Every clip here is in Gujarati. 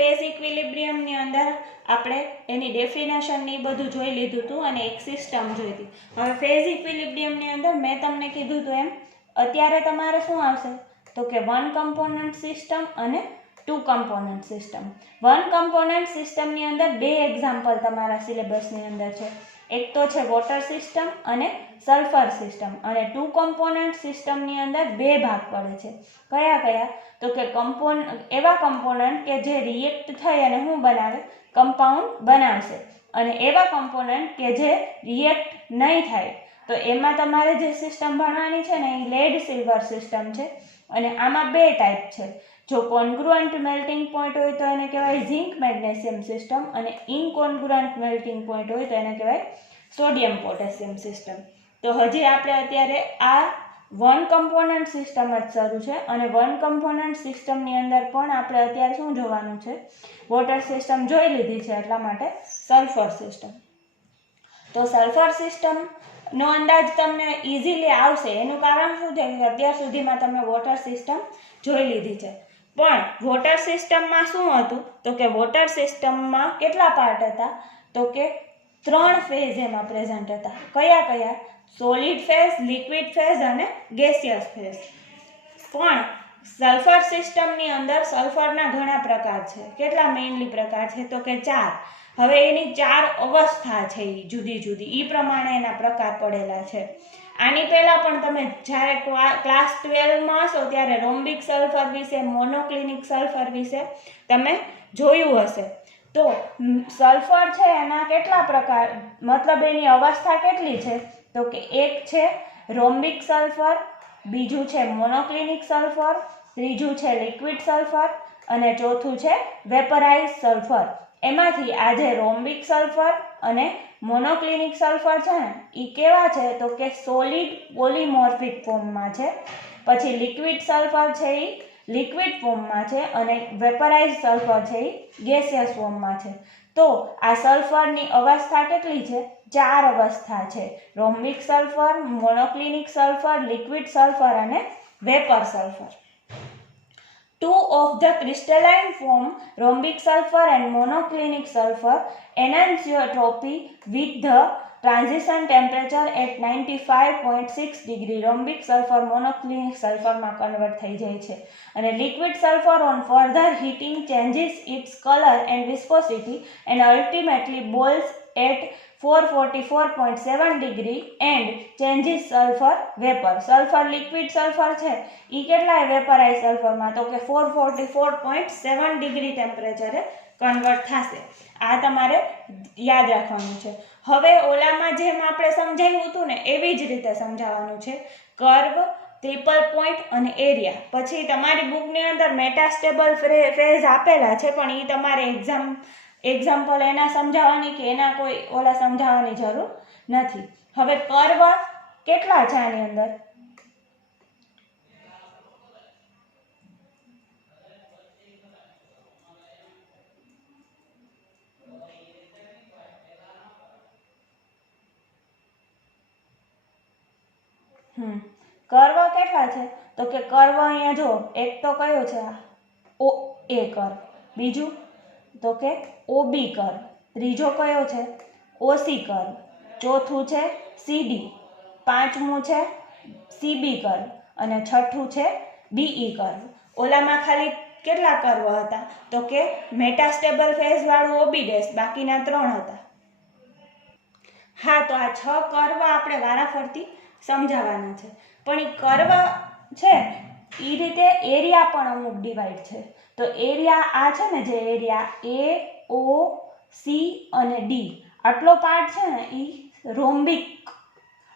फेज इक्विलिब्रियमની અંદર આપણે એની ડેફિનેશન ને બધું જોઈ લીધું હતું અને એક સિસ્ટમ જોઈ હતી. હવે ફેઝ ઇક્વિલિબ્રિયમની અંદર મેં તમને કીધું હતું એમ અત્યારે તમારે શું આવશે તો કે વન કમ્પોનન્ટ સિસ્ટમ અને two component system. One component સિસ્ટમની અંદર બે એક્ઝામ્પલ તમારા સિલેબસની અંદર છે. એક તો છે વોટર સિસ્ટમ અને સલ્ફર સિસ્ટમ. અને ટુ કમ્પોનન્ટ સિસ્ટમની અંદર બે ભાગ પડે છે. કયા કયા તો કે એવા કમ્પોનન્ટ કે જે રિએક્ટ થઈ અને શું બનાવે કમ્પાઉન્ડ બનાવશે, અને એવા કમ્પોનન્ટ કે જે રિએક્ટ નહીં થાય. તો એમાં તમારે જે સિસ્ટમ ભણવાની છે ને એ લેડ સિલ્વર સિસ્ટમ છે. અને આમાં બે ટાઈપ છે. જો કોન્ગ્રુઅન્ટ મેલ્ટિંગ પોઈન્ટ હોય તો એને કહેવાય ઝિંક મેગ્નેશિયમ સિસ્ટમ, અને ઇનકોન્ગ્રુઅન્ટ મેલ્ટિંગ પોઈન્ટ હોય તો એને કહેવાય સોડિયમ પોટેશિયમ સિસ્ટમ. તો હજી આપણે અત્યારે આ વન કમ્પોનન્ટ સિસ્ટમ જ શરૂ છે, અને વન કમ્પોનન્ટ સિસ્ટમની અંદર પણ આપણે અત્યારે શું જોવાનું છે, વોટર સિસ્ટમ જોઈ લીધી છે, એટલા માટે સલ્ફર સિસ્ટમ. તો સલ્ફર સિસ્ટમનો અંદાજ તમને ઇઝીલી આવશે. એનું કારણ શું છે કે અત્યાર સુધીમાં તમે વોટર સિસ્ટમ જોઈ લીધી છે. પણ વોટર સિસ્ટમમાં શું હતું તો કે વોટર સિસ્ટમમાં કેટલા પાર્ટ હતા તો કે 3 ફેઝ એમાં પ્રેઝન્ટ હતા. કયા કયા? સોલિડ ફેઝ, લિક્વિડ ફેઝ અને ગેસિયસ ફેઝ. પણ સલ્ફર સિસ્ટમની અંદર સલ્ફરના ઘણા પ્રકાર છે. કેટલા મેઇનલી પ્રકાર છે તો કે 4. હવે એની 4 અવસ્થા છે એ જુદી જુદી, એ પ્રમાણે એના પ્રકાર પડેલા છે. આની પહેલાં પણ તમે જ્યારે ક્લાસ 12માં હશો ત્યારે રોમ્બિક સલ્ફર વિશે, મોનોક્લિનિક સલ્ફર વિશે તમે જોયું હશે. તો સલ્ફર છે એના કેટલા પ્રકાર, મતલબ એની અવસ્થા કેટલી છે તો કે એક છે રોમ્બિક સલ્ફર, બીજું છે મોનોક્લિનિક સલ્ફર, ત્રીજું છે લિક્વિડ સલ્ફર અને ચોથું છે વેપરાઇઝ સલ્ફર. એમાંથી આ જે રોમ્બિક સલ્ફર અને મોનોક્લિનિક સલ્ફર છે ને એ કેવા છે તો કે સોલિડ પોલિમોર્ફિક ફોર્મમાં છે. પછી લિક્વિડ સલ્ફર છે એ લિક્વિડ ફોર્મમાં છે, અને વેપરાઇઝ સલ્ફર છે એ ગેસિયસ ફોર્મમાં છે. તો આ સલ્ફરની અવસ્થા કેટલી છે? 4 અવસ્થા છે. Rhombic sulphur, monoclinic sulphur, liquid sulphur અને vapour sulphur. Two of the crystalline form, rhombic sulfur and monoclinic sulfur, anisotropy with the transition temperature at 95.6 degree. rhombic sulfur monoclinic sulfur માં કન્વર્ટ થઈ જાય છે. અને liquid sulfur on further heating changes its color and viscosity and ultimately boils at 444.7 degree and changes sulfur vapor. Sulphur liquid sulphur છે એ કેટલા વેપરાઇઝ સલ્ફરમાં તો કે 444.7 ડિગ્રી ટેમ્પરેચરે કન્વર્ટ થશે. આ તમારે યાદ રાખવાનું છે. હવે ઓલામાં જેમ આપણે સમજાવ્યું હતું ને એવી જ રીતે સમજાવવાનું છે. કર્વ, ટ્રિપલ પોઈન્ટ અને એરિયા. પછી તમારી બુકની અંદર મેટાસ્ટેબલ ફેઝ આપેલા છે, પણ એ તમારે એક્ઝામ્પલ એના સમજાવવાની કે એના કોઈ ઓલા સમજાવવાની જરૂર નથી. હવે કર્વ કેટલા છે આની અંદર? કર્વ કેટલા છે તો કે કર્વ અહીંયા જો એક તો કયો છે ઓ એ કર્વ, બીજું તો કે ઓબી કર્વ, ત્રીજો કયો છે ઓસી કર્વ, ચોથું છે સીડી, પાંચમું છે સીબી કર્વ અને છઠ્ઠું છે બીઈ કર્વ. ઓલામાં ખાલી કેટલા કર્વ હતા તો કે મેટાસ્ટેબલ ફેઝ વાળું ઓબી ડેશ, બાકીના 3 હતા. હા, તો આ 6 કર્વ આપણે વારાફરતી સમજાવવાના છે. પણ એ કર્વ છે એ રીતે એરિયા પણ અમુક ડિવાઈડ છે. તો એરિયા આ છે ને, જે એરિયા એ, ઓ, સી અને ડી આટલો પાર્ટ છે ને એ રોમ્બિક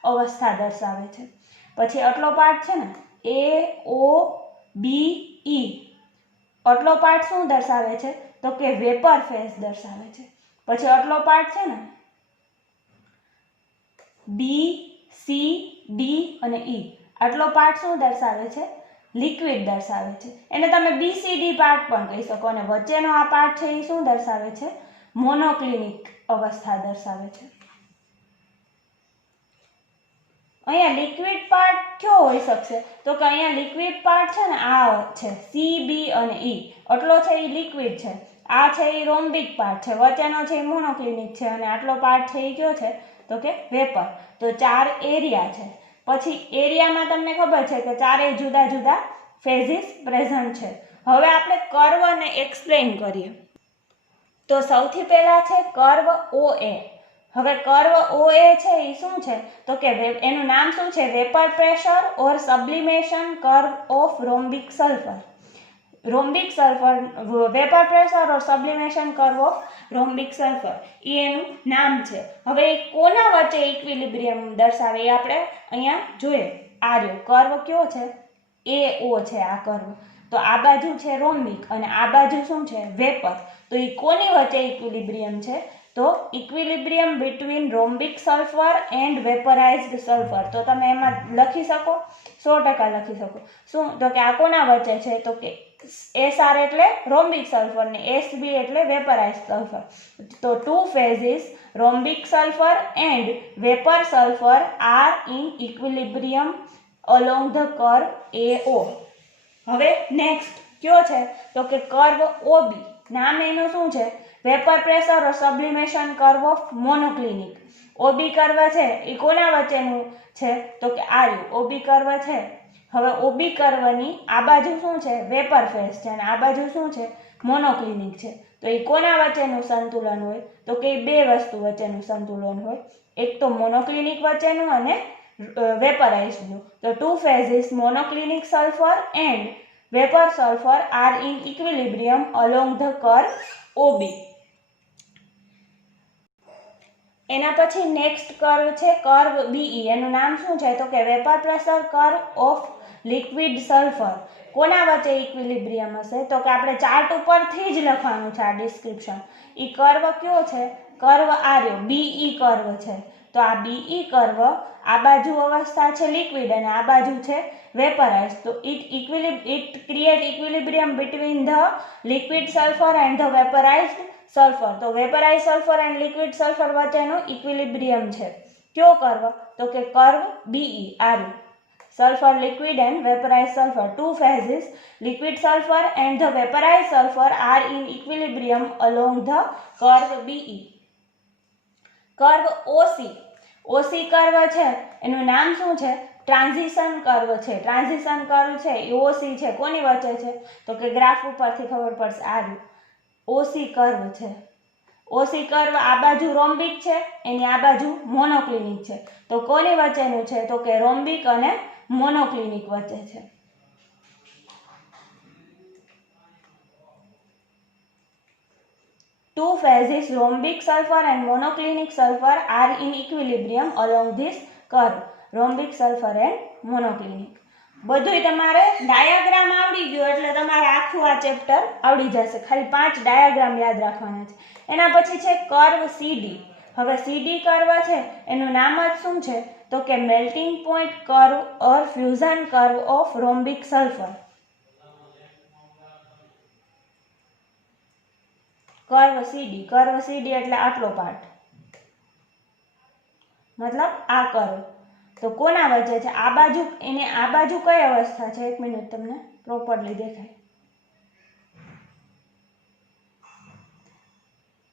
અવસ્થા દર્શાવે છે. પછી આટલો પાર્ટ છે ને એ, ઓ, બી, ઈ આટલો પાર્ટ શું દર્શાવે છે તો કે વેપર ફેઝ દર્શાવે છે. પછી આટલો પાર્ટ છે ને બી, સી, ડી અને ઈ આટલો પાર્ટ શું દર્શાવે છે? લિક્વિડ દર્શાવે છે. એને તમે બીસીડી પાર્ટ પણ કહી શકો. અને વચ્ચેનો આ પાર્ટ છે એ શું દર્શાવે છે? મોનોક્લિનિક અવસ્થા દર્શાવે છે. અહીંયા લિક્વિડ પાર્ટ કયો હોઈ શકશે તો કે અહીંયા લિક્વિડ પાર્ટ છે ને આ છે સી બી અને ઈ આટલો છે એ લિક્વિડ છે આ છે એ રોમ્બિક પાર્ટ છે વચ્ચેનો છે એ મોનોક્લિનિક છે અને આટલો પાર્ટ છે એ કયો છે તો કે વેપર તો 4 એરિયા છે પછી એરિયામાં તમને ખબર છે કે ચારેય જુદા જુદા ફેઝિસ પ્રેઝન્ટ છે હવે આપણે કર્વને એક્સપ્લેન કરીએ તો સૌથી પહેલા છે કર્વ OA હવે કર્વ OA છે એ શું છે તો કે એનું નામ શું છે vapour pressure or sublimation curve of rhombic sulphur vapour pressure or sublimation curve of rhombic sulphur એ એનું નામ છે હવે એ કોના વચ્ચે ઇક્વિલિબ્રિયમ દર્શાવે એ આપણે અહીંયા જોઈએ આ રહ્યો કર્વ કયો છે AO છે આ કર્વ તો આ બાજુ છે રોમ્બિક અને આ બાજુ શું છે વેપર તો એ કોની વચ્ચે ઇક્વિલિબ્રિયમ છે તો equilibrium between rhombic sulphur and vaporised sulphur તો તમે એમાં લખી શકો 100% લખી શકો શું તો કે આ કોના વચ્ચે છે તો કે SR એટલે રોમ્બિક સલ્ફર ને SB એટલે વેપરાઇઝ્ડ સલ્ફર તો two phases rhombic sulphur and vapour sulphur are in equilibrium along the curve AO હવે નેક્સ્ટ કયો છે તો કે કર્વ OB નામ એનું શું છે vapour pressure or sublimation curve of monoclinic OB curve છે એ કોના વચ્ચેનું છે તો કે આ OB કર્વ છે હવે OB કર્વની આ બાજુ શું છે વેપર ફેઝ છે અને આ બાજુ શું છે મોનોક્લિનિક છે તો એ કોના વચ્ચેનું સંતુલન હોય તો કે બે વસ્તુ વચ્ચેનું સંતુલન હોય એક તો મોનોક્લિનિક વચ્ચેનું અને વેપરાઇઝ્ડનું તો two phases monoclinic sulphur and vapour sulphur are in equilibrium along the curve OB એના પછી નેક્સ્ટ કર્વ છે કર્વ BE એનું નામ શું છે તો કે vapour pressure curve of liquid sulphur કોના વચ્ચે ઇક્વિલિબ્રિયમ હશે તો કે આપણે ચાર્ટ ઉપરથી જ લખવાનું છે આ ડિસ્ક્રિપ્શન એ કર્વ કયો છે કર્વ આ રહ્યો BE કર્વ છે તો આ BE કર્વ આ બાજુ અવસ્થા છે લિક્વિડ અને આ બાજુ છે વેપરાઇઝ તો it create equilibrium between the liquid sulphur and the vaporised sulphur તો vaporise sulphur and liquid sulphur વચ્ચેનો ઇક્વિલિબ્રિયમ છે કયો કર્વ તો કે કર્વ BE આ sulfur liquid and vaporized sulfur two phases liquid sulfur and the vaporized sulfur are in equilibrium along the curve BE curve OC curve છે એનું નામ શું છે ટ્રાન્ઝિશન કર્વ છે ટ્રાન્ઝિશન કર્વ છે એ OC છે કોની વચ્ચે છે તો કે ગ્રાફ ઉપરથી ખબર પડશે આ OC કર્વ છે OC કર્વ આ બાજુ રોમ્બિક છે એની આ બાજુ મોનોક્લિનિક છે તો કોની વચ્ચેનું છે તો કે રોમ્બિક અને મોનોક્લિનિક વચ્ચે છે two phases rhombic sulfur and monoclinic sulfur are in equilibrium along this curve rhombic sulfur and monoclinic બધુંય તમારે ડાયાગ્રામ આવડી ગયો એટલે તમારે આખું આ ચેપ્ટર આવડી જશે ખાલી 5 ડાયાગ્રામ યાદ રાખવાના છે એના પછી છે કર્વ CD હવે CD કર્વ છે એનું નામ જ શું છે તો કે melting point curve or fusion curve of rhombic sulphur curve CD એટલે આટલો પાર્ટ મતલબ આ કર્વ તો કોના વચ્ચે છે આ બાજુ એની આ બાજુ કઈ અવસ્થા છે એક મિનિટ તમને પ્રોપરલી દેખાય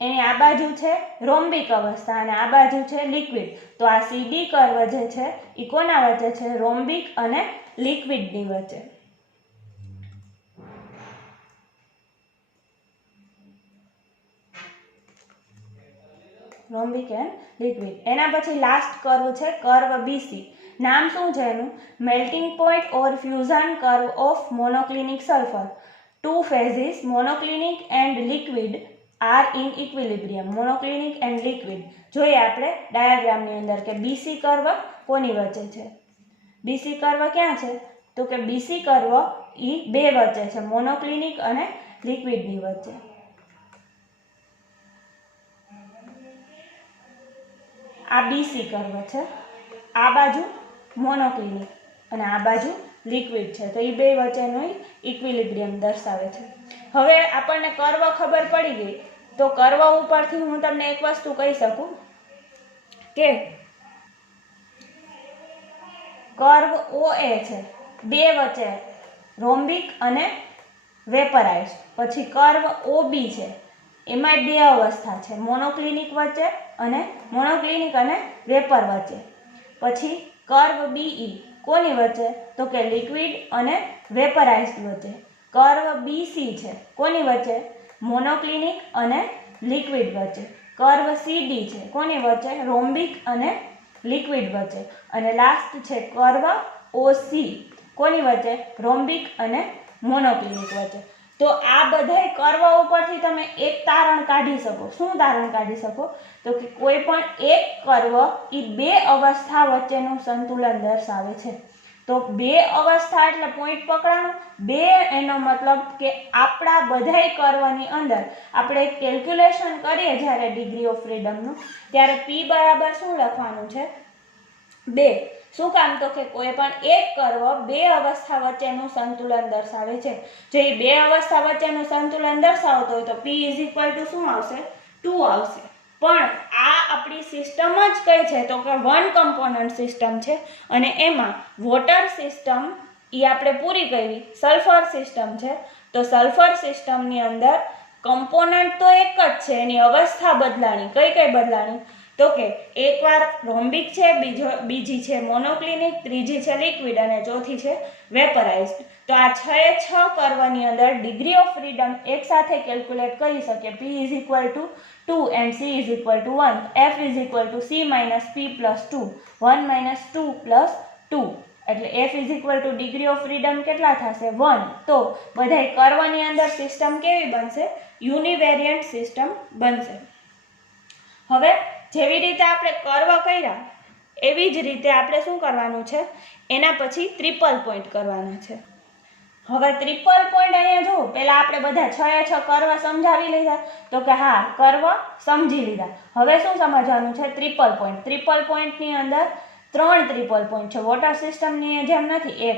એની આ બાજુ છે રોમ્બિક અવસ્થા અને આ બાજુ છે લિક્વિડ તો આ CD કર્વ જે છે એ કોના વચ્ચે છે રોમ્બિક અને લિક્વિડની વચ્ચે રોમ્બિક એન્ડ લિક્વિડ એના પછી લાસ્ટ કર્વ છે કર્વ BC નામ શું છે એનું melting point or fusion curve of monoclinic sulphur two phases monoclinic and liquid are in equilibrium monoclinic and liquid જોઈએ આપણે ડાયાગ્રામની અંદર કે BC કર્વ કોની વચ્ચે છે BC કર્વ ક્યાં છે તો કે BC કર્વ એ બે વચ્ચે છે મોનોક્લિનિક અને લિક્વિડની વચ્ચે આ BC કર્વ છે આ બાજુ મોનોક્લિનિક અને આ બાજુ લિક્વિડ છે તો એ બે વચ્ચેનો ઇક્વિલિબ્રિયમ દર્શાવે છે હવે આપણને કર્વ ખબર પડી ગઈ તો કર્વ ઉપરથી હું તમને એક વસ્તુ કહી શકું કે કર્વ OA છે, બે વચ્ચે રોમ્બિક અને વેપરાઇઝ્ડ. પછી કર્વ OB છે, એમાં બે અવસ્થા છે, મોનોક્લિનિક અને વેપર વચ્ચે. પછી કર્વ BE કોની વચ્ચે? તો કે લિક્વિડ અને વેપરાઇઝ્ડ વચ્ચે. કર્વ BC છે, કોની વચ્ચે? મોનોક્લિનિક અને લિક્વિડ વચ્ચે. કર્વ CD છે, કોની વચ્ચે? રોમ્બિક અને લિક્વિડ વચ્ચે. અને લાસ્ટ છે કર્વ OC, કોની વચ્ચે? રોમ્બિક અને મોનોક્લિનિક વચ્ચે. તો આ બધાય કર્વ ઉપરથી તમે એક તારણ કાઢી શકો. શું તારણ કાઢી શકો? તો કે કોઈ પણ એક કર્વ એ બે અવસ્થા વચ્ચેનું સંતુલન દર્શાવે છે. તો બે અવસ્થા એટલે પોઈન્ટ પકડાણો. બે એનો મતલબ કે આપણા બધાય કર્વની અંદર આપણે કેલ્ક્યુલેશન કરીએ જ્યારે ડિગ્રી ઓફ ફ્રીડમનું, ત્યારે P બરાબર શું લખવાનું છે? 2. શું કામ? તો કે કોઈ પણ એક કર્વ બે અવસ્થા વચ્ચેનું સંતુલન દર્શાવે છે. જો એ બે અવસ્થા વચ્ચેનું સંતુલન દર્શાવતો હોય તો P શું આવશે? 2 આવશે. પણ આ આપણી સિસ્ટમ જ કઈ છે? તો કે વન કમ્પોનન્ટ સિસ્ટમ છે. અને એમાં વોટર સિસ્ટમ એ આપણે પૂરી કરી, સલ્ફર સિસ્ટમ છે. તો સલ્ફર સિસ્ટમની અંદર કમ્પોનન્ટ તો એક જ છે, એની અવસ્થા બદલાણી. કઈ બદલાણી? તો કે એકવાર રોમ્બિક છે, બીજી છે મોનોક્લિનિક, ત્રીજી છે લિક્વિડ અને ચોથી છે વેપરાઇઝ્ડ. તો આ 6 કર્વની અંદર ડિગ્રી ઓફ ફ્રીડમ એક સાથે કેલ્ક્યુલેટ કરી શકીએ. P = 2 and C = 1. F = C - P + 2. 1 - 2 + 2. એટલે F = ડિગ્રી ઓફ ફ્રીડમ કેટલા થશે? 1. તો બધાય કર્વની અંદર સિસ્ટમ કેવી બનશે? યુનિવેરિયન્ટ સિસ્ટમ બનશે. હવે જેવી રીતે આપણે કર્વ કર્યા એવી જ રીતે આપણે શું કરવાનું છે? એના પછી ટ્રિપલ પોઈન્ટ કરવાના છે. હવે ટ્રિપલ પોઈન્ટ અહીંયા જુઓ, પહેલા આપણે બધા 6 કર્વ સમજાવી લીધા. તો કે હા, કર્વ સમજી લીધા. હવે શું સમજવાનું છે? Triple point. ટ્રિપલ પોઈન્ટની અંદર 3 ટ્રિપલ પોઈન્ટ છે. વોટર સિસ્ટમની જેમ નથી.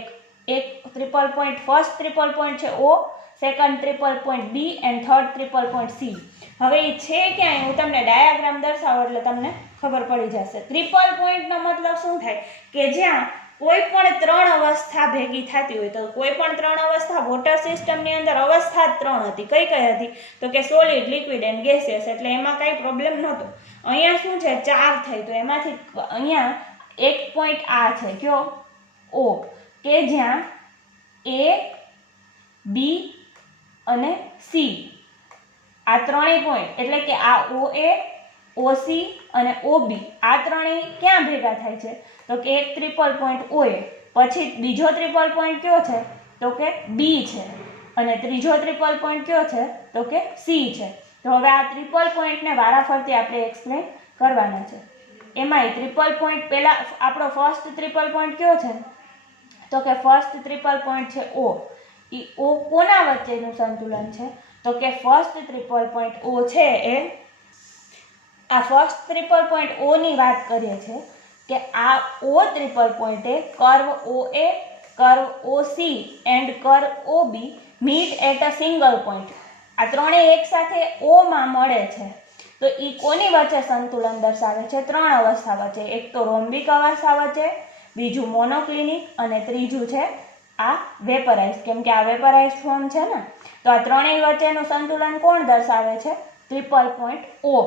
એક triple point, first triple point છે O, second triple point B and third triple point C. હવે એ છે ક્યાંય હું તમને ડાયાગ્રામ દર્શાવું એટલે તમને ખબર પડી જશે. ટ્રિપલ પોઈન્ટનો મતલબ શું થાય? કે જ્યાં કોઈ પણ 3 અવસ્થા ભેગી થતી હોય. તો કોઈ પણ 3 અવસ્થા, વોટર સિસ્ટમની અંદર અવસ્થા જ 3 હતી. કઈ હતી? તો કે સોલિડ, લિક્વિડ એન્ડ ગેસિયસ. એટલે એમાં કાંઈ પ્રોબ્લેમ નહોતો. અહીંયા શું છે? 4 થઈ. તો એમાંથી અહીંયા એક પોઈન્ટ આ છે, કયો? O, કે જ્યાં A, B અને C આ ત્રણેય પોઈન્ટ, એટલે કે આ OA, OC અને OB આ ત્રણેય ક્યાં ભેગા થાય છે? તો કે એક ટ્રિપલ પોઈન્ટ OA, પછી બીજો ટ્રિપલ પોઈન્ટ કયો છે? તો કે B છે. અને ત્રીજો ટ્રિપલ પોઈન્ટ કયો છે? તો કે C છે. તો હવે આ ટ્રિપલ પોઈન્ટને વારાફરતી આપણે એક્સપ્લેન કરવાના છે. એમાંય ટ્રિપલ પોઈન્ટ પહેલા આપણો ફર્સ્ટ ટ્રિપલ પોઈન્ટ કયો છે? તો કે ફર્સ્ટ ટ્રિપલ પોઈન્ટ છે O. એ O કોના વચ્ચેનું સંતુલન છે? તો કે ફર્સ્ટ ટ્રિપલ પોઈન્ટ O છે એ આ ફર્સ્ટ ટ્રિપલ પોઈન્ટ O ની વાત કરીએ છીએ કે આ O ટ્રિપલ પોઈન્ટે curve OA, curve OC and curve OB meet at a single point. આ ત્રણેય એકસાથે O માં મળે છે. તો એ કોની વચ્ચે સંતુલન દર્શાવે છે? 3 અવસ્થા વચ્ચે. એક તો રોમ્બિક અવસ્થા વચ્ચે, બીજું મોનોક્લિનિક અને ત્રીજું છે આ વેપરાઇઝ. કેમ કે આ વેપરાઇઝ ફોર્મ છે ને. તો આ ત્રણેય વચ્ચેનું સંતુલન કોણ દર્શાવે છે? Triple point O.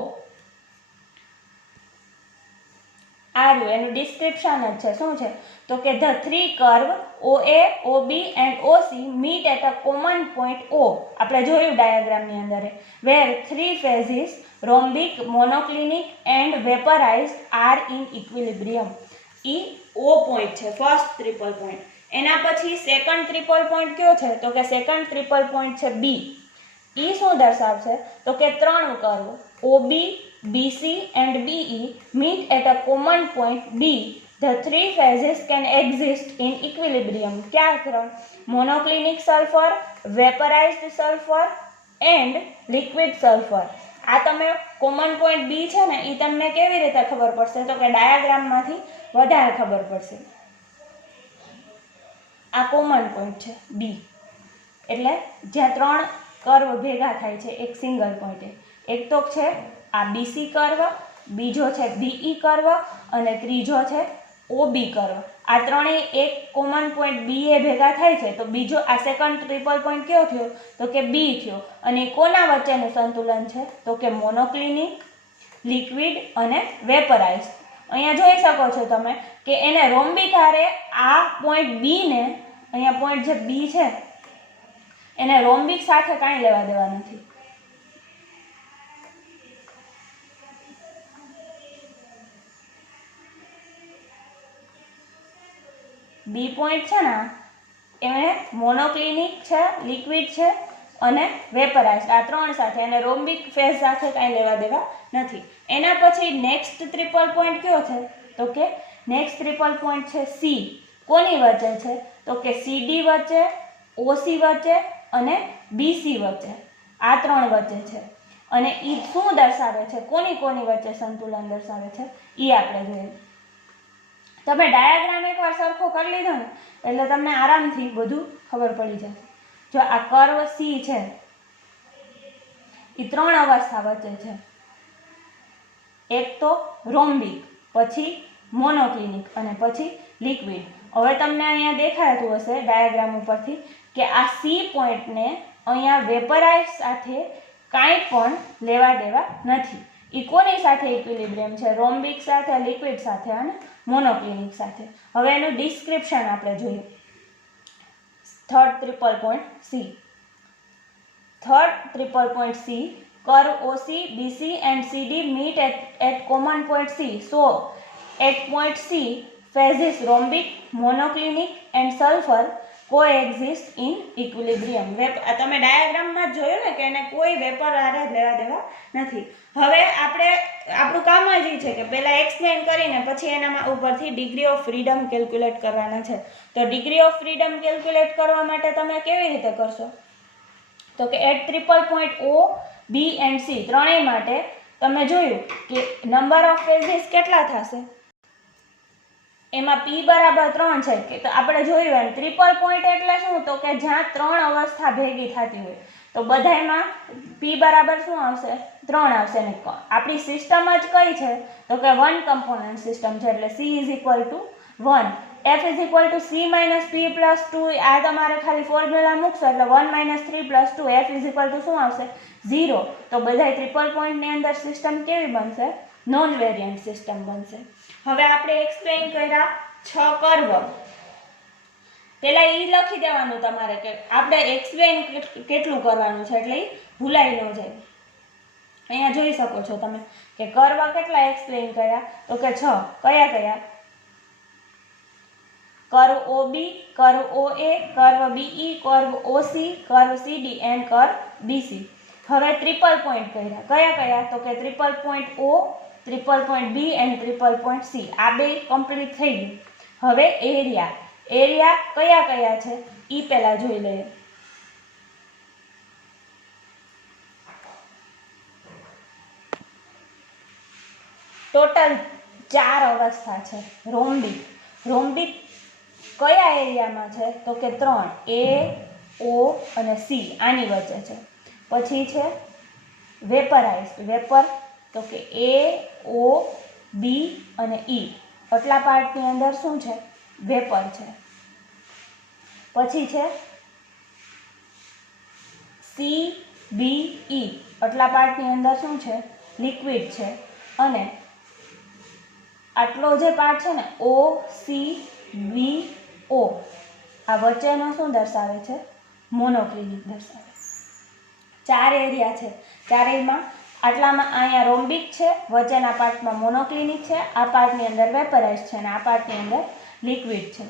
આ રહ્યું એનું ડિસ્ક્રિપ્શન જ છે. શું છે? તો કે the 3 curve OA, OB and OC meet at a common point O. આપણે જોયું ડાયાગ્રામની અંદર, where 3 phases rhombic, monoclinic and vaporised are in equilibrium. ઈ O પોઈન્ટ છે, ફર્સ્ટ ટ્રિપલ પોઈન્ટ. એના પછી સેકન્ડ ટ્રિપલ પોઈન્ટ કયો છે? તો કે સેકન્ડ ટ્રિપલ પોઈન્ટ છે B. ઈ શું દર્શાવશે? તો કે 3 curve OB, BC and BE meet at a common point B. The 3 phases can exist in equilibrium. क्या करो? Monoclinic sulfur, vaporized sulfur and liquid sulfur. આ તમે કોમન પોઈન્ટ B છે ને, એ તમને કેવી રીતે ખબર પડશે? તો કે ડાયાગ્રામમાંથી વધારે ખબર પડશે. આ કોમન પોઈન્ટ છે B, એટલે જ્યાં 3 કર્વ ભેગા થાય છે એક સિંગલ પોઈન્ટે. એક તો છે આ BC કર્વ, બીજો છે BE કર્વ અને ત્રીજો છે OB કર્વ. આ ત્રણેય એક કોમન પોઈન્ટ બી એ ભેગા થાય છે, તો બીજો આ સેકન્ડ ટ્રિપલ પોઈન્ટ કયો થયો? તો કે બી થયો. અને કોના વચ્ચેનું સંતુલન છે? તો કે મોનોક્લિનિક, લિક્વિડ અને વેપરાઇઝ. અહીંયા જોઈ શકો છો તમે કે એને રોમ્બિક હારે આ પોઈન્ટ બી ને, અહીંયા પોઈન્ટ જે બી છે એને રોમ્બિક સાથે કાંઈ લેવા દેવા નથી. બી પોઈન્ટ છે ને એને મોનોક્લિનિક છે, લિક્વિડ છે અને વેપરાઇઝ, આ ત્રણ સાથે અને રોમ્બિક ફેઝ સાથે કાંઈ લેવા દેવા નથી. એના પછી નેક્સ્ટ ટ્રિપલ પોઈન્ટ કયો છે? તો કે નેક્સ્ટ ટ્રિપલ પોઈન્ટ છે સી. કોની વચ્ચે છે? તો કે સીડી વચ્ચે, ઓસી વચ્ચે અને બીસી વચ્ચે, આ ત્રણ વચ્ચે છે. અને એ શું દર્શાવે છે? કોની કોની વચ્ચે સંતુલન દર્શાવે છે એ આપણે જોઈએ. તમે ડાયાગ્રામ એકવાર સરખો કરી લીધો ને એટલે તમને આરામથી બધું ખબર પડી જશે. જો આ કર્વ સી છે એ ત્રણ અવસ્થા વચ્ચે છે. એક તો રોમ્બિક, પછી મોનોક્લિનિક અને પછી લિક્વિડ. હવે તમને અહીંયા દેખાતું હશે ડાયાગ્રામ ઉપરથી કે આ સી પોઈન્ટને અહીંયા વેપરાઇઝ સાથે કાંઈ પણ લેવા દેવા નથી. એ કોની સાથે ઇક્વિલિબ્રિયમ છે? રોમ્બિક સાથે, લિક્વિડ સાથે અને મોનોક્લિનિક સાથે. હવે એનું ડિસ્ક્રિપ્શન આપણે જોઈએ. Third triple point C. Third triple point C, curve OC, BC and CD meet at common point C. So, at point C, phases rhombic, monoclinic and sulfur coexist in equilibrium. તમે ડાયાગ્રામમાં જોયું ને કે એને કોઈ વેપર હારે લેવા દેવા નથી. હવે આપણું કામ જ એ છે કે પહેલાં એક્સપ્લેન કરીને પછી એના ઉપરથી ડિગ્રી ઓફ ફ્રીડમ કેલ્ક્યુલેટ કરવાના છે. તો ડિગ્રી ઓફ ફ્રીડમ કેલ્ક્યુલેટ કરવા માટે તમે કેવી રીતે કરશો? તો કે at triple point O, B and C ત્રણેય માટે તમે જોયું કે નંબર ઓફ ફેઝિસ કેટલા થશે? એમાં પી બરાબર 3 છે કે તો આપણે જોયું એમ ટ્રિપલ પોઈન્ટ એટલે શું? તો કે જ્યાં ત્રણ અવસ્થા ભેગી થતી હોય. તો બધાયમાં પી બરાબર શું આવશે? 3 આવશે. ને આપણી સિસ્ટમ જ કઈ છે? તો કે વન કમ્પોનન્ટ સિસ્ટમ છે એટલે she is equal to 1. F is equal to C minus P plus 2. આ તમારે ખાલી ફોર્મ્યુલા મૂકશો એટલે 1 - 3 plus 2 F is equal to શું આવશે? 0. તો બધા ટ્રિપલ પોઈન્ટની અંદર સિસ્ટમ કેવી બનશે? નોન વેરિયન્ટ સિસ્ટમ બનશે. હવે આપણે એક્સપ્લેન કર્યા 6 કર્વ. પહેલાં એ લખી દેવાનું તમારે કે આપણે એક્સપ્લેન કેટલું કરવાનું છે એટલે એ ભૂલાઈ ન જાય. અહીંયા જોઈ શકો છો તમે કે કર્વ કેટલા એક્સપ્લેન કર્યા? તો કે 6. કયા કયા? curve OB, curve OA, curve BE, curve OC, curve CD and curve BC. હવે ટ્રિપલ પોઈન્ટ કર્યા. કયા કયા? તો કે triple point O, triple point B and triple point C. આ બે કમ્પ્લીટ થઈ ગયું. હવે એરિયા કયા કયા છે એ પહેલા જોઈ લઈએ. ટોટલ 4 અવસ્થા છે. રોમ્બિક કયા એરિયામાં છે? તો કે 3, A, O અને C આની વચ્ચે છે. પછી છે વેપરાઇઝ્ડ, વેપર તો કે A, O, B અને E આટલા પાર્ટની અંદર શું છે? વેપર છે. પછી છે C, B, E આટલા પાર્ટની અંદર શું છે? લિક્વિડ છે. અને આટલો જે પાર્ટ છે ને O, C, B, O આ વચ્ચેનો શું દર્શાવે છે? મોનોક્લિનિક દર્શાવે. 4 એરિયા છે. ચારેયમાં આટલામાં અહીંયા રોમ્બિક છે, વચ્ચેના પાર્ટમાં મોનોક્લિનિક છે, આ પાર્ટની અંદર વેપરાઇઝ છે અને આ પાર્ટની અંદર લિક્વિડ છે.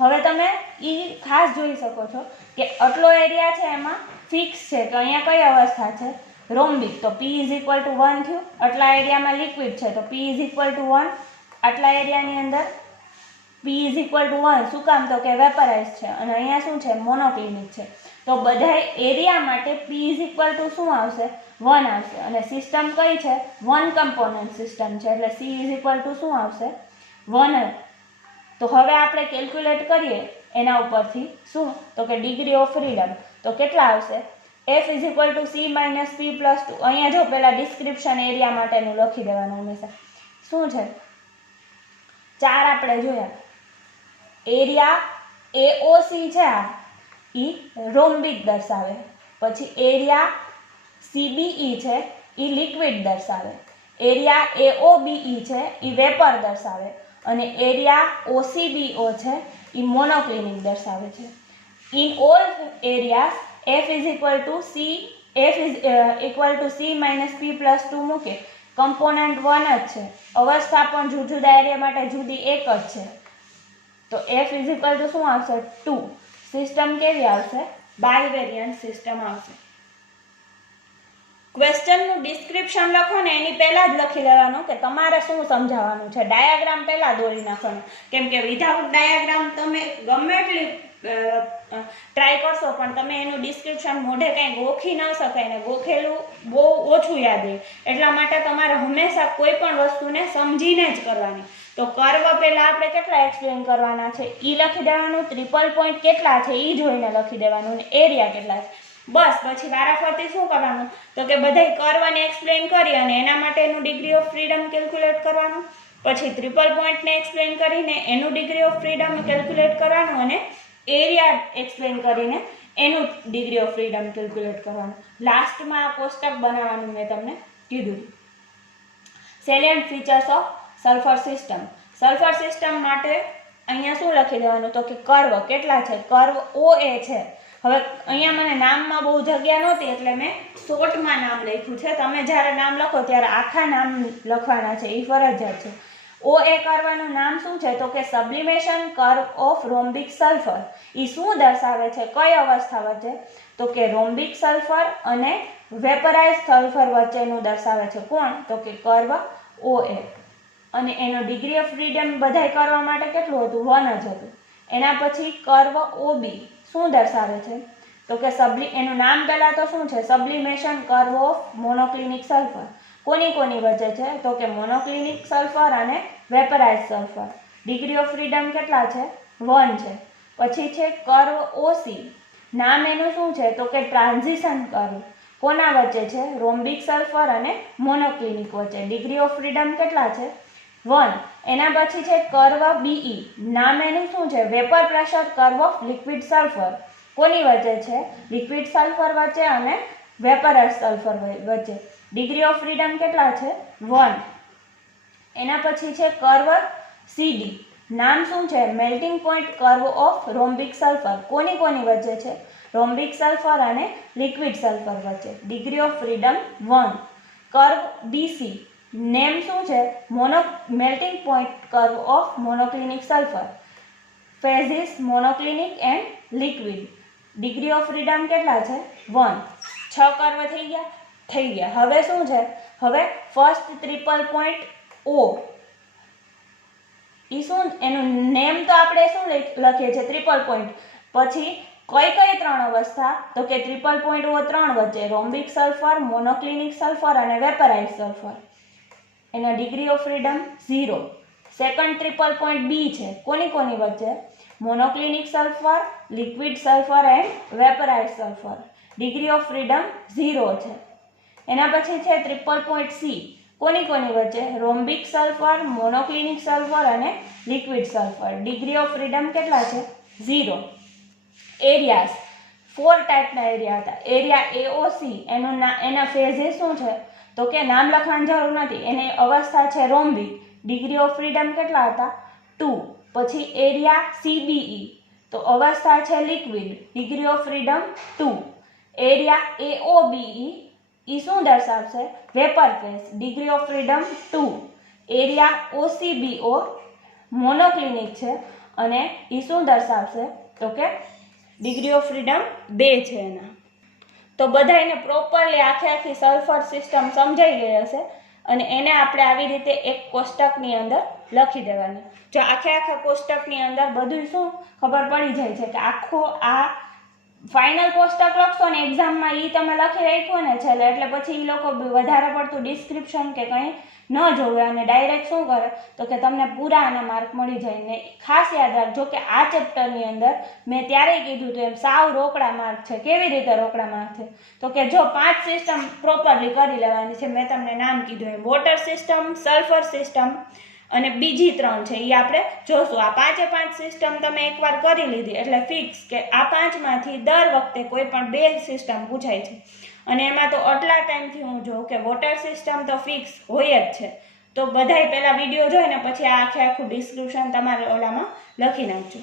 હવે તમે એ ખાસ જોઈ શકો છો કે આટલો એરિયા છે એમાં ફિક્સ છે કે અહીંયા કઈ અવસ્થા છે? રોમ્બિક. તો P = 1 થયું. આટલા એરિયામાં લિક્વિડ છે તો P = 1. આટલા એરિયાની અંદર P = 1. શું કામ? તો કે વેપરાઇઝ છે અને અહીંયા શું છે? મોનોક્લિનિક છે. તો બધા એરિયા માટે P = શું આવશે? 1 આવશે. અને સિસ્ટમ કઈ છે? વન કમ્પોનન્ટ સિસ્ટમ છે એટલે C = શું આવશે? 1. તો હવે આપણે કેલ્ક્યુલેટ કરીએ એના ઉપરથી શું? તો કે ડિગ્રી ઓફ ફ્રીડમ. તો કેટલા આવશે? F = C - P plus 2. અહીંયા જો પહેલાં ડિસ્ક્રિપ્શન એરિયા માટેનું લખી દેવાનું હંમેશા. શું છે? 4 આપણે જોયા. એરિયા એઓસી છે આ ઈ રોમ્બિક દર્શાવે. પછી એરિયા સીબીઈ છે ઈ લિક્વિડ દર્શાવે. એરિયા એઓબીઈ છે ઈ વેપર દર્શાવે. અને એરિયા ઓસીબીઓ છે ઈ મોનોક્લિનિક દર્શાવે છે. In all areas F is equal to C minus P plus 2 મૂકે. કમ્પોનન્ટ 1 જ છે. અવસ્થા પણ જુદા એરિયા માટે જુદી એક જ છે. તો F is equal to શું આવશે 2. સિસ્ટમ કેવી આવશે? બાયવેરિયન્ટ સિસ્ટમ આવશે. ક્વેશ્ચનનું ડિસ્ક્રિપ્શન લખો ને એની પહેલાં જ લખી લેવાનું કે તમારે શું સમજાવવાનું છે. ડાયાગ્રામ પહેલાં દોરી નાખવાનું, કેમ કે વિધાઉટ ડાયાગ્રામ તમે ગમે એટલી ટ્રાય કરશો પણ તમે એનું ડિસ્ક્રિપ્શન મોઢે કંઈ ગોખી ન શકાય ને ગોખેલું બહુ ઓછું યાદ રહે. એટલા માટે તમારે હંમેશા કોઈ પણ વસ્તુને સમજીને જ કરવાની. તો કર્વ પહેલાં આપણે કેટલા એક્સપ્લેન કરવાના છે એ લખી દેવાનું, ટ્રિપલ પોઈન્ટ કેટલા છે એ જોઈને લખી દેવાનું, અને એરિયા કેટલા છે બસ. પછી વારાફરતી શું કરવાનું તો કે બધાય કર્વને એક્સપ્લેન કરી અને એના માટેનું ડિગ્રી ઓફ ફ્રીડમ કેલ્ક્યુલેટ કરવાનું. પછી ટ્રિપલ પોઈન્ટને એક્સપ્લેન કરીને એનું ડિગ્રી ઓફ ફ્રીડમ કેલ્ક્યુલેટ કરવાનું, અને એરિયા એક્સપ્લેન કરીને એનું ડિગ્રી ઓફ ફ્રીડમ કેલ્ક્યુલેટ કરવાનું. લાસ્ટમાં આ કોષ્ટક બનાવવાનું મેં તમને કીધું. Salient features of sulphur system. Sulphur system માટે અહીંયા શું લખી દેવાનું તો કે કર્વ કેટલા છે. કર્વ OA છે. હવે અહીંયા મને નામમાં બહુ જગ્યા નહોતી એટલે મેં શોર્ટમાં નામ લખ્યું છે. તમે જ્યારે નામ લખો ત્યારે આખા નામ લખવાના છે, એ ફરજિયાત છે. OA કર્વનું નામ શું છે તો કે સબ્લિમેશન કર્વ ઓફ રોમ્બિક સલ્ફર. એ શું દર્શાવે છે, કઈ અવસ્થા વચ્ચે તો કે રોમ્બિક સલ્ફર અને વેપરાઇઝ સલ્ફર વચ્ચેનું દર્શાવે છે. કોણ તો કે કર્વ OA. અને એનો ડિગ્રી ઓફ ફ્રીડમ બધાય કરવા માટે કેટલું હતું 1 જ હતું. એના પછી કર્વ OB શું દર્શાવે છે તો કે એનું નામ પહેલાં તો શું છે સબ્લિમેશન કર્વ ઓફ મોનોક્લિનિક સલ્ફર. કોની વચ્ચે છે તો કે મોનોક્લિનિક સલ્ફર અને vaporise sulphur. Degree of freedom કેટલા છે 1 છે. પછી છે કર્વ OC. નામ એનું શું છે તો કે ટ્રાન્ઝિશન કર્વ. કોના વચ્ચે છે રોમ્બિક સલ્ફર અને મોનોક્લિનિક વચ્ચે. ડિગ્રી ઓફ ફ્રીડમ કેટલા છે 1. એના પછી છે કર્વ BE. નામ એનું શું છે vapour pressure curve of liquid sulphur. કોની વચ્ચે છે લિક્વિડ સલ્ફર વચ્ચે અને વેપરાઇઝ સલ્ફર વચ્ચે. ડિગ્રી ઓફ ફ્રીડમ કેટલા છે 1. એના પછી છે કર્વ CD. નામ શું છે melting point curve of rhombic sulphur. કોની વચ્ચે છે રોમ્બિક સલ્ફર અને લિક્વિડ સલ્ફર વચ્ચે. Degree of freedom 1. Curve BC. Name શું છે melting point curve of monoclinic sulphur. Phases monoclinic and liquid. Degree of freedom કેટલા છે 1. 6 કર્વ થઈ ગયા. હવે શું છે હવે ફર્સ્ટ ટ્રિપલ પોઈન્ટ O. ઈ શું એનું નેમ તો આપણે શું લખીએ છીએ ટ્રિપલ પોઈન્ટ. પછી કઈ 3 અવસ્થા તો કે ટ્રિપલ પોઈન્ટ O 3 વચ્ચે રોમ્બિક સલ્ફર, મોનોક્લિનિક સલ્ફર અને વેપરાઇઝ સલ્ફર. એના degree of freedom 0. Second triple point B છે. કોની વચ્ચે monoclinic sulphur, liquid sulphur and vaporise sulphur. Degree of freedom 0 છે. એના પછી છે ટ્રિપલ પોઈન્ટ C. કોની વચ્ચે રોમ્બિક સલ્ફર, મોનોક્લિનિક સલ્ફર અને liquid sulphur. Degree of freedom કેટલા છે 0. એરિયાસ 4 ટાઈપના એરિયા હતા. એરિયા AOC એના ફેઝિસ શું છે તો કે નામ લખવાની જરૂર નથી. એની અવસ્થા છે રોમ્બિક. ડિગ્રી ઓફ ફ્રીડમ કેટલા હતા 2. પછી એરિયા CBE તો અવસ્થા છે liquid. Degree of freedom 2. Area AOBE ઈ શું દર્શાવશે vapour phase. Degree of freedom 2. Area OCBO મોનોક્લિનિક છે અને ઈ શું દર્શાવશે તો કે ડિગ્રી ઓફ ફ્રીડમ 2 છે એના. તો બધાને પ્રોપરલી આખી સલ્ફર સિસ્ટમ સમજાઈ ગઈ હશે અને એને આપણે આવી રીતે એક કોષ્ટકની અંદર લખી દેવાની. જો આખા કોષ્ટકની અંદર બધું શું ખબર પડી જાય છે કે આખો આ ફાઇનલ કોષ્ટક લખશો ને એક્ઝામમાં એ તમે લખી રાખ્યું ને છેલ્લે એટલે પછી એ લોકો વધારે પડતું ડિસ્ક્રિપ્શન કે કંઈ ન જોવે અને ડાયરેક્ટ શું કરે તો કે તમને પૂરા આના માર્ક મળી જાય. ને ખાસ યાદ રાખજો કે આ ચેપ્ટરની અંદર મેં ત્યારે કીધું હતું એમ સાવ રોકડા માર્ક છે. કેવી રીતે રોકડા માર્ક છે તો કે જો 5 સિસ્ટમ પ્રોપરલી કરી લેવાની છે. મેં તમને નામ કીધું એમ વોટર સિસ્ટમ, સલ્ફર સિસ્ટમ, અને બીજી 3 છે એ આપણે જોશું. આ 5 સિસ્ટમ તમે એકવાર કરી લીધી એટલે ફિક્સ કે આ 5માંથી દર વખતે કોઈ પણ 2 સિસ્ટમ પૂછાય છે. અને એમાં તો આટલા ટાઈમથી હું જોઉં કે વોટર સિસ્ટમ તો ફિક્સ હોય જ છે. તો બધાય પહેલાં વિડીયો જોઈને પછી આ આખું ડિસ્ક્રિપ્શન તમારે ઓલામાં લખી નાખજો.